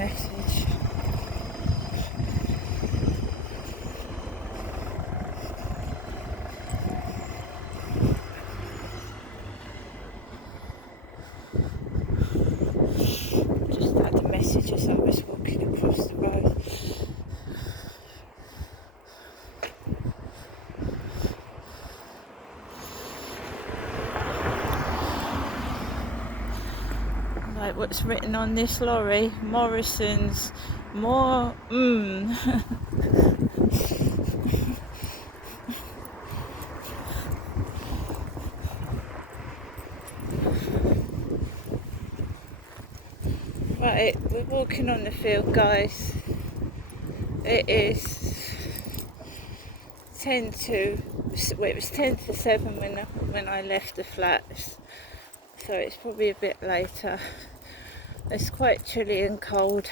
message. Just had a message as I was walking across the road. Like what's written on this lorry, Morrison's more Right, we're walking on the field, guys. It is 10 to, well, it was 10 to 7 when I left the flats, so it's probably a bit later. It's quite chilly and cold.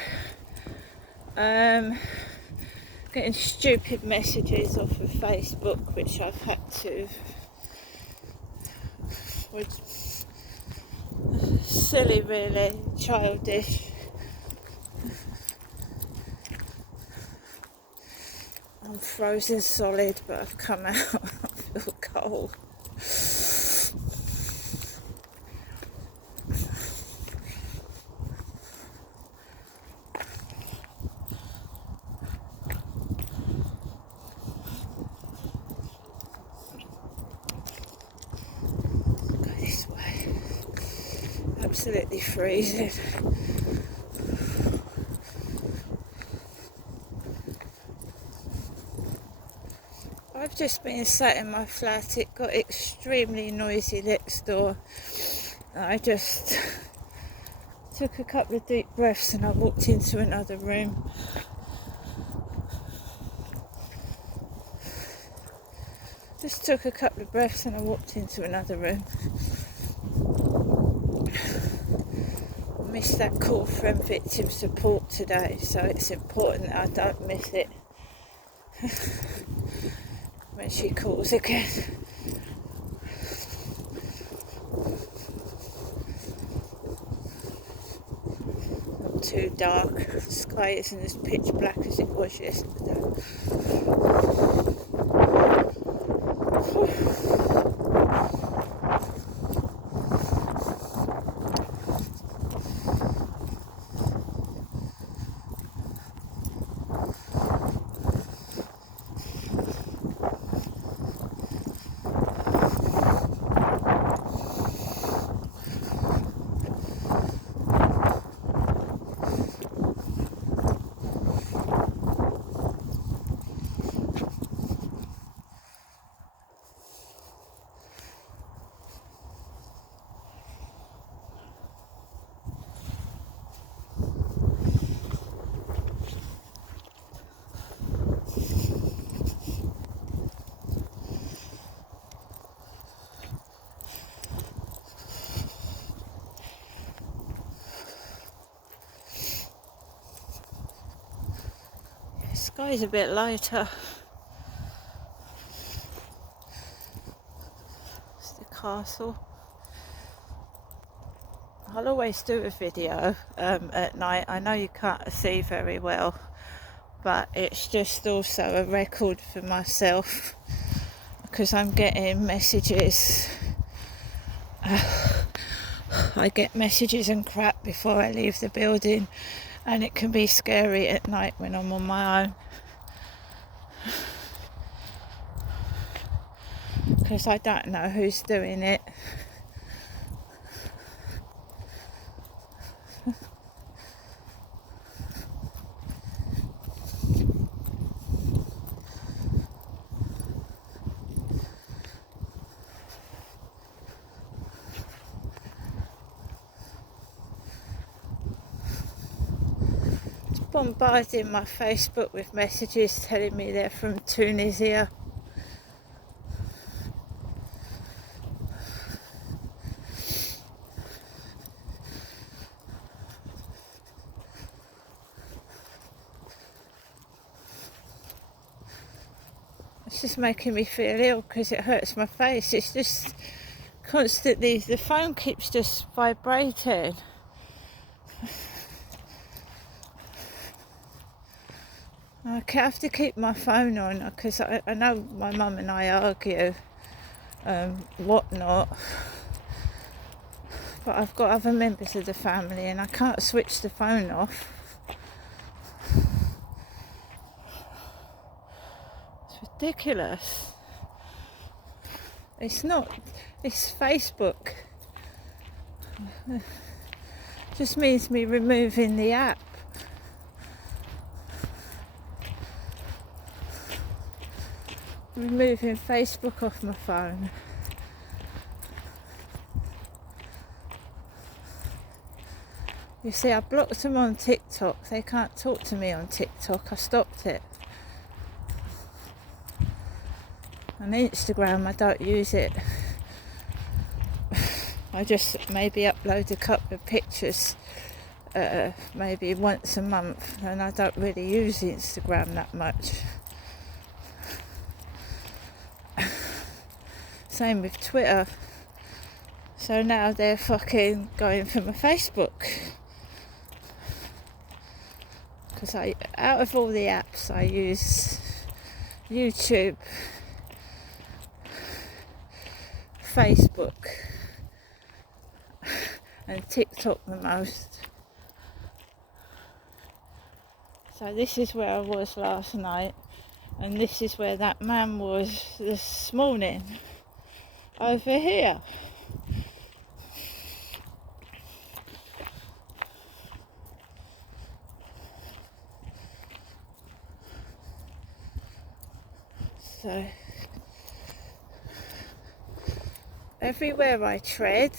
Getting stupid messages off of Facebook, which I've had to, which silly, really childish. I'm frozen solid, but I've come out. I feel cold. Go this way. Absolutely freezing. I've just been sat in my flat. It got extremely noisy next door. I just took a couple of deep breaths and I walked into another room. Just took a couple of breaths and I walked into another room. I missed that call from victim support today, so it's important that I don't miss it when she calls again. Not too dark. The sky isn't as pitch black as it was yesterday. The sky's a bit lighter. It's the castle. I'll always do a video at night. I know you can't see very well, but it's just also a record for myself because I'm getting messages. I get messages and crap before I leave the building, and it can be scary at night when I'm on my own because I don't know who's doing it. Bombarding my Facebook with messages telling me they're from Tunisia. It's just making me feel ill because it hurts my face. It's just constantly, the phone keeps just vibrating. I have to keep my phone on because I know my mum and I argue, whatnot, but I've got other members of the family and I can't switch the phone off. It's ridiculous. It's not, it's Facebook. Just means me removing the app. Removing Facebook off my phone. You see, I blocked them on TikTok. They can't talk to me on TikTok. I stopped it. On Instagram, I don't use it. I just maybe upload a couple of pictures maybe once a month, and I don't really use Instagram that much. Same with Twitter. So now they're fucking going for my Facebook. Because out of all the apps, I use YouTube, Facebook and TikTok the most. So this is where I was last night, and this is where that man was this morning, over here. So everywhere I tread,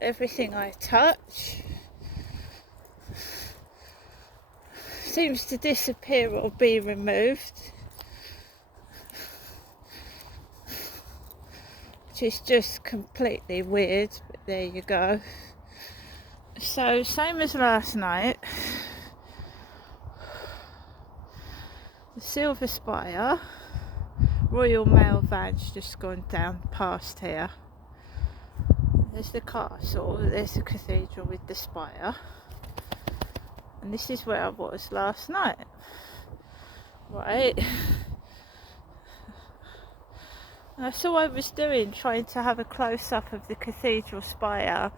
everything I touch seems to disappear or be removed, which is just completely weird, but there you go. So same as last night, the Silver Spire Royal Mail van's just gone down past here. There's the castle, there's the cathedral with the spire, and this is where I was last night, right? That's all I was doing, trying to have a close-up of the cathedral spire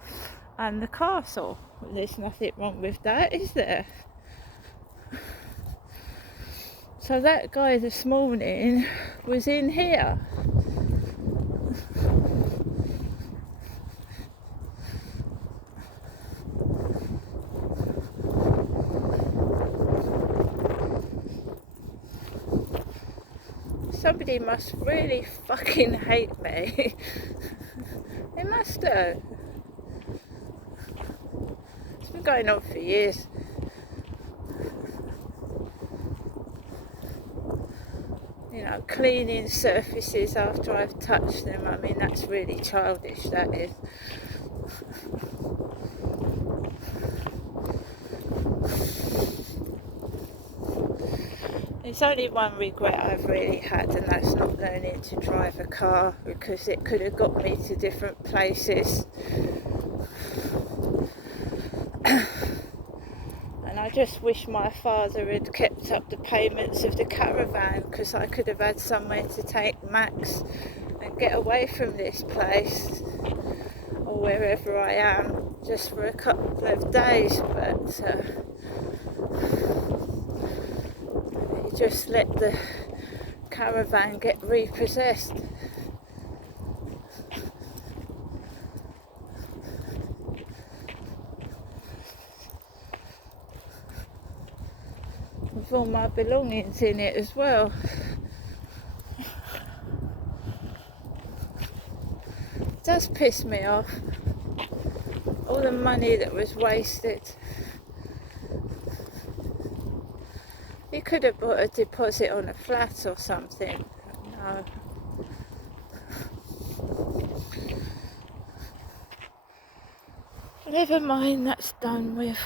and the castle. There's nothing wrong with that, is there? So that guy this morning was in here. Somebody must really fucking hate me. They must do. It's been going on for years. You know, cleaning surfaces after I've touched them. I mean, that's really childish, that is. There's only one regret I've really had, and that's not learning to drive a car, because it could have got me to different places. And I just wish my father had kept up the payments of the caravan, because I could have had somewhere to take Max and get away from this place, or wherever I am, just for a couple of days. But he just let the caravan get repossessed. With all my belongings in it as well. It does piss me off. All the money that was wasted. You could have put a deposit on a flat or something. No. Never mind, that's done with.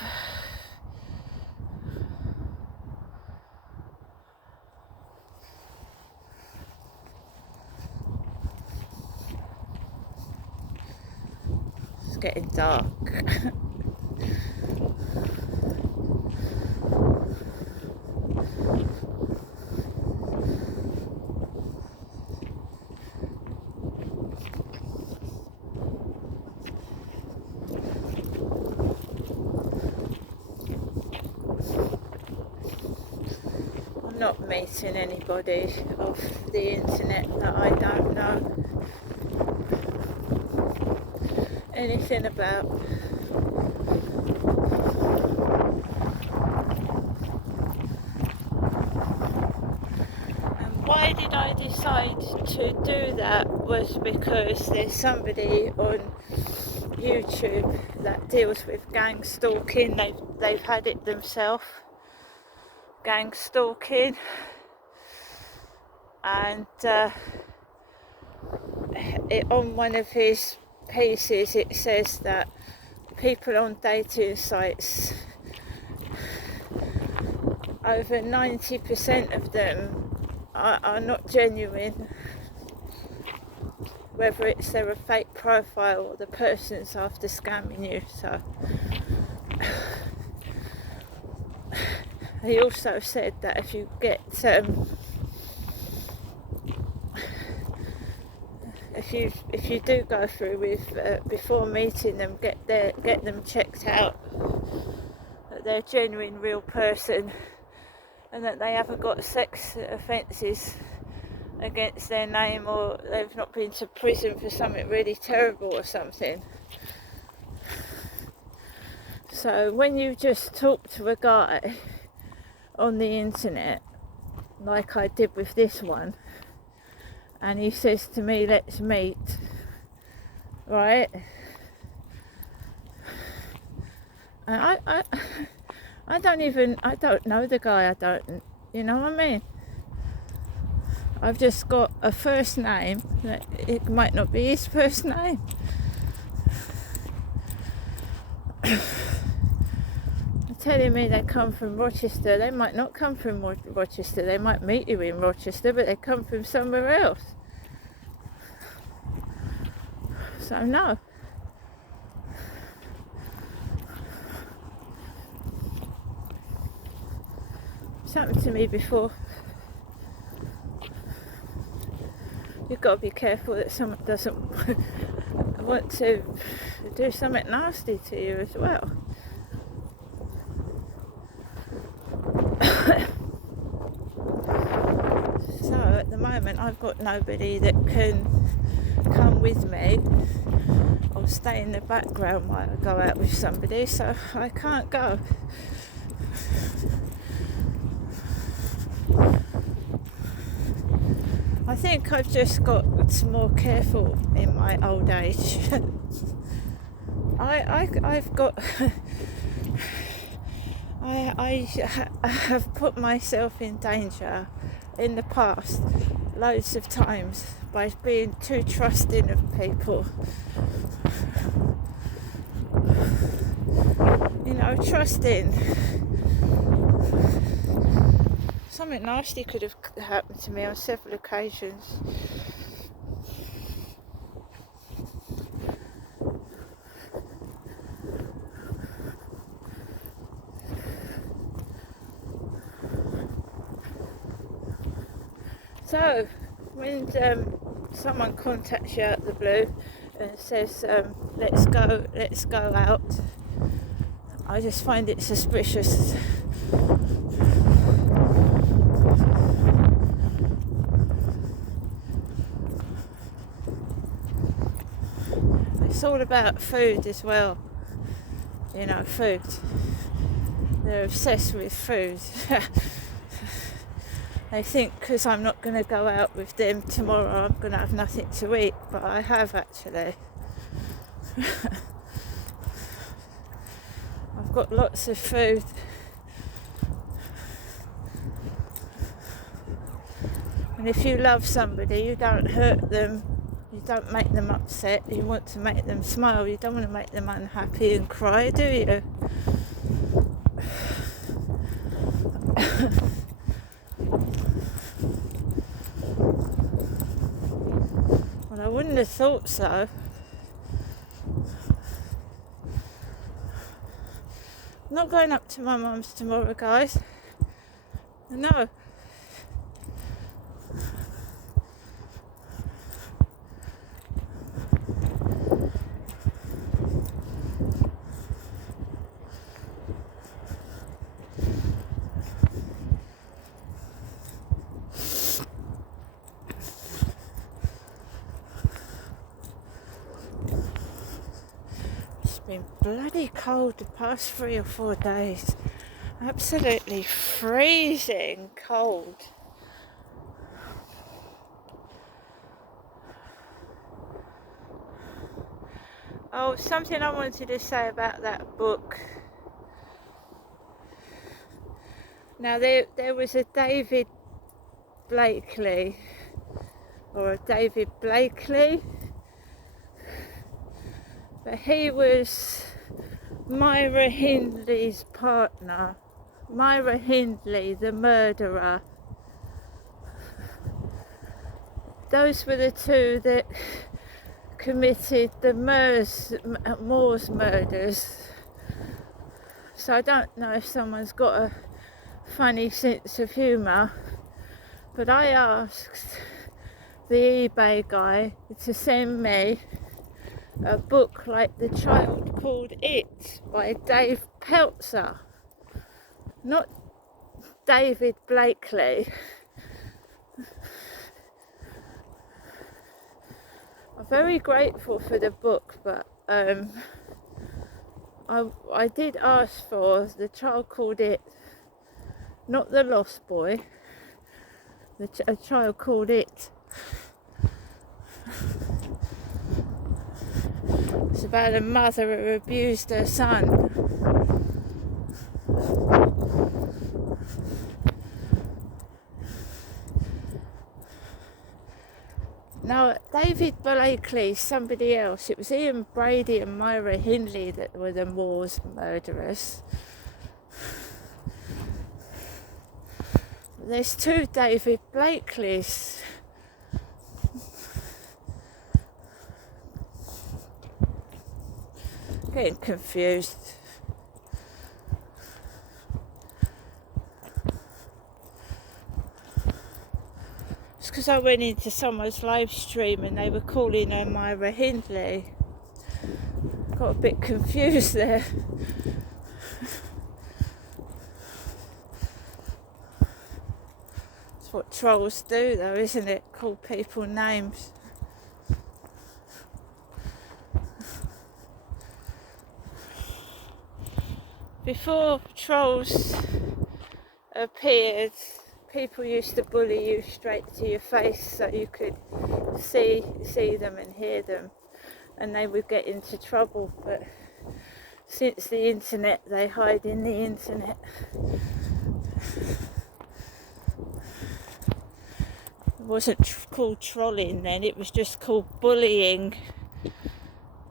It's getting dark. not meeting anybody off the internet that I don't know anything about. And why did I decide to do that was because there's somebody on YouTube that deals with gang stalking. They've had it themselves, gang stalking, and on one of his pieces it says that people on dating sites, over 90% of them are not genuine, whether it's they're a fake profile or the person's after scamming you. So he also said that if you get if you do go through with before meeting them, get them checked out, that they're a genuine real person and that they haven't got sex offences against their name, or they've not been to prison for something really terrible or something. So when you just talk to a guy on the internet, like I did with this one, and he says to me, let's meet, right? And I don't know the guy, you know what I mean? I've just got a first name, it might not be his first name. They're telling me they come from Rochester. They might not come from Rochester, they might meet you in Rochester, but they come from somewhere else. So no. It's happened to me before. You've got to be careful that someone doesn't want to do something nasty to you as well. So at the moment I've got nobody that can come with me or stay in the background while I go out with somebody, so I can't go. I think I've just got more careful in my old age. I've got I have put myself in danger in the past loads of times by being too trusting of people. You know, trusting. Something nasty could have happened to me on several occasions. So, when someone contacts you out of the blue and says, let's go out, I just find it suspicious. It's all about food as well. You know, food. They're obsessed with food. They think because I'm not going to go out with them tomorrow, I'm going to have nothing to eat, but I have actually. I've got lots of food. And if you love somebody, you don't hurt them, you don't make them upset, you want to make them smile, you don't want to make them unhappy and cry, do you? Well, I wouldn't have thought so. I'm not going up to my mum's tomorrow, guys. No. been bloody cold the past 3 or 4 days. Absolutely freezing cold. Oh, something I wanted to say about that book. Now there was a David Blakely, or a David Blakely, but he was Myra Hindley's partner. Myra Hindley, the murderer. Those were the two that committed the Moors murders. So I don't know if someone's got a funny sense of humour, but I asked the eBay guy to send me a book like The Child Called It by Dave Peltzer, not David Blakely. I'm very grateful for the book, but I did ask for The Child Called It, not The Lost Boy, A Child Called It. It's about a mother who abused her son. Now, David Blakely, somebody else. It was Ian Brady and Myra Hindley that were the Moors murderers. There's two David Blakeleys. Getting confused. It's because I went into someone's live stream and they were calling her Myra Hindley. Got a bit confused there. It's what trolls do though, isn't it? Call people names. Before trolls appeared, people used to bully you straight to your face so you could see them and hear them, and they would get into trouble. But since the internet, they hide in the internet. It wasn't called trolling then, it was just called bullying.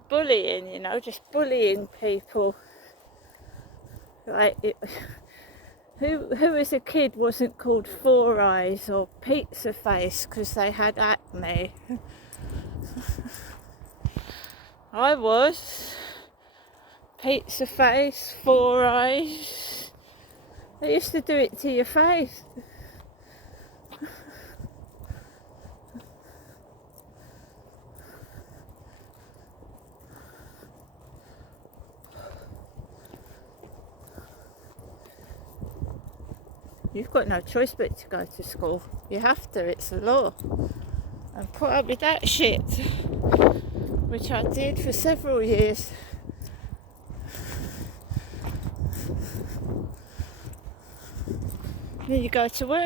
Bullying, just bullying people. Like who as a kid wasn't called Four Eyes or Pizza Face because they had acne? I was. Pizza Face, Four Eyes. They used to do it to your face. You've got no choice but to go to school. You have to, it's the law. And put up with that shit, which I did for several years. Then you go to work.